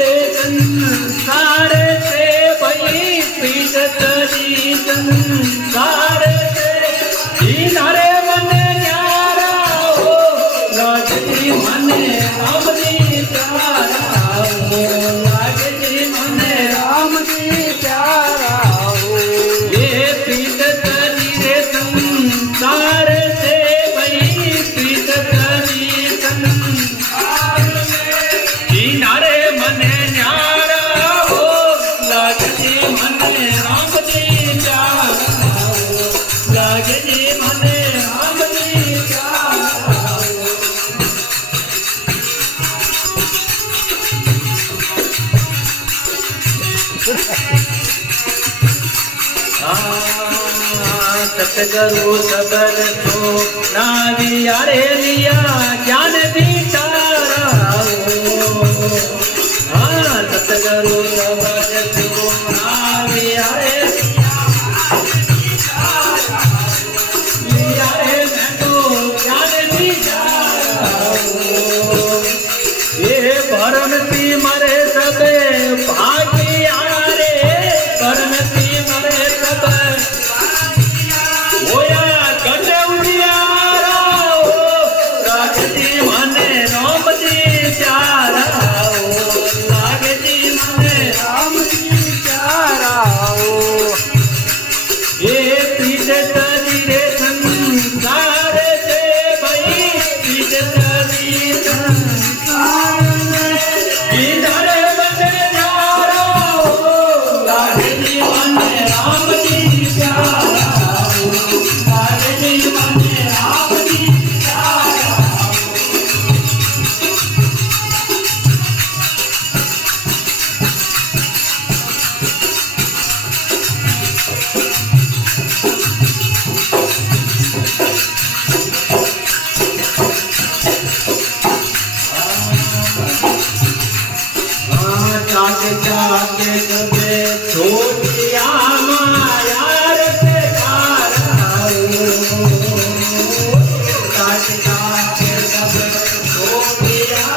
रे संसार से भई पीठ तरी संसार से नारे मने न्यारा हो राजनी मने राम जी प्यारा हो राजनी मने राम जी प्यारा हो ये पीठ तरी रे संसार से भई पीठ तरी संसार से नारे मने न्यारा हो राजनी मने राम जी प्यारा हो राजनी मने राम जी प्यारा सतगुरु सबर तो नाविया रे लिया ज्ञान विचारा सतगुरु सबर तो नाविया रे लिया रे मैं तो ज्ञान विचारा ये भरमती मरे सबे भागिया रे भरमती मरे सब जाके सबे छोटिया माया रे जाके सबे छोटिया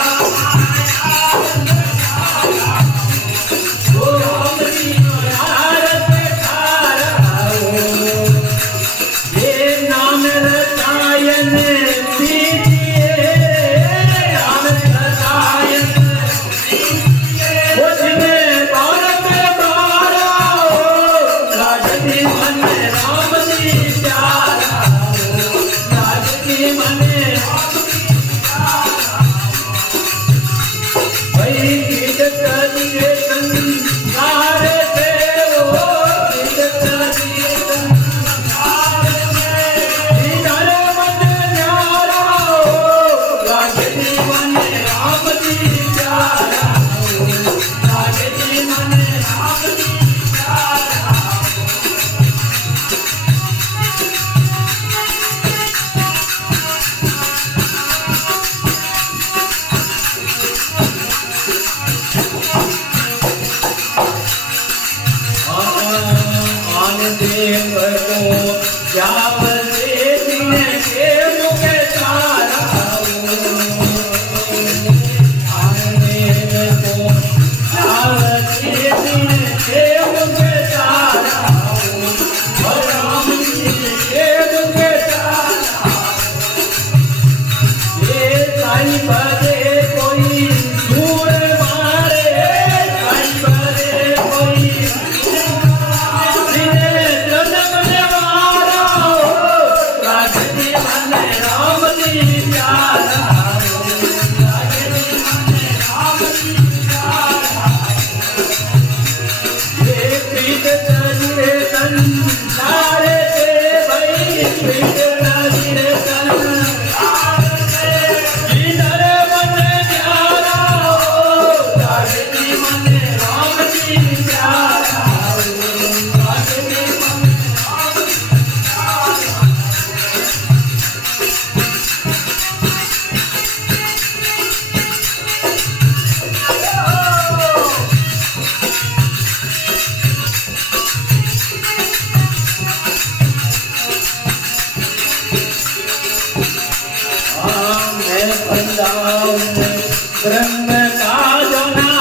ये नाम रसायन ब्रह्म का जना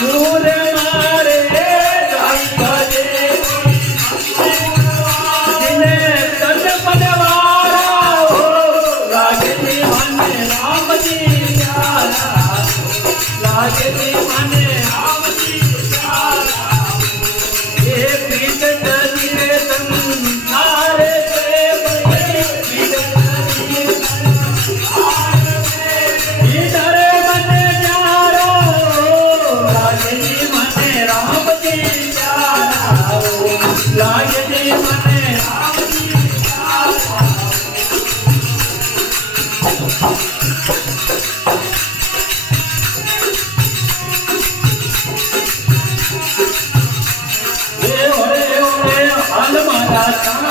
સુર મારે ગાઈ ભજે તન પદવાળા હો લાગે મને રામજી પ્યારા લાગે મને રામજી પ્યારા એ પ્રીત તજીરે સંસારે પ્રેમ પ્રીત તજીરે ઈધરે મને પ્યારો લાગે મને રામજી પ્યારા લાગે મને રામજી પ્યારા ઓરે ઓરે હાલ મારા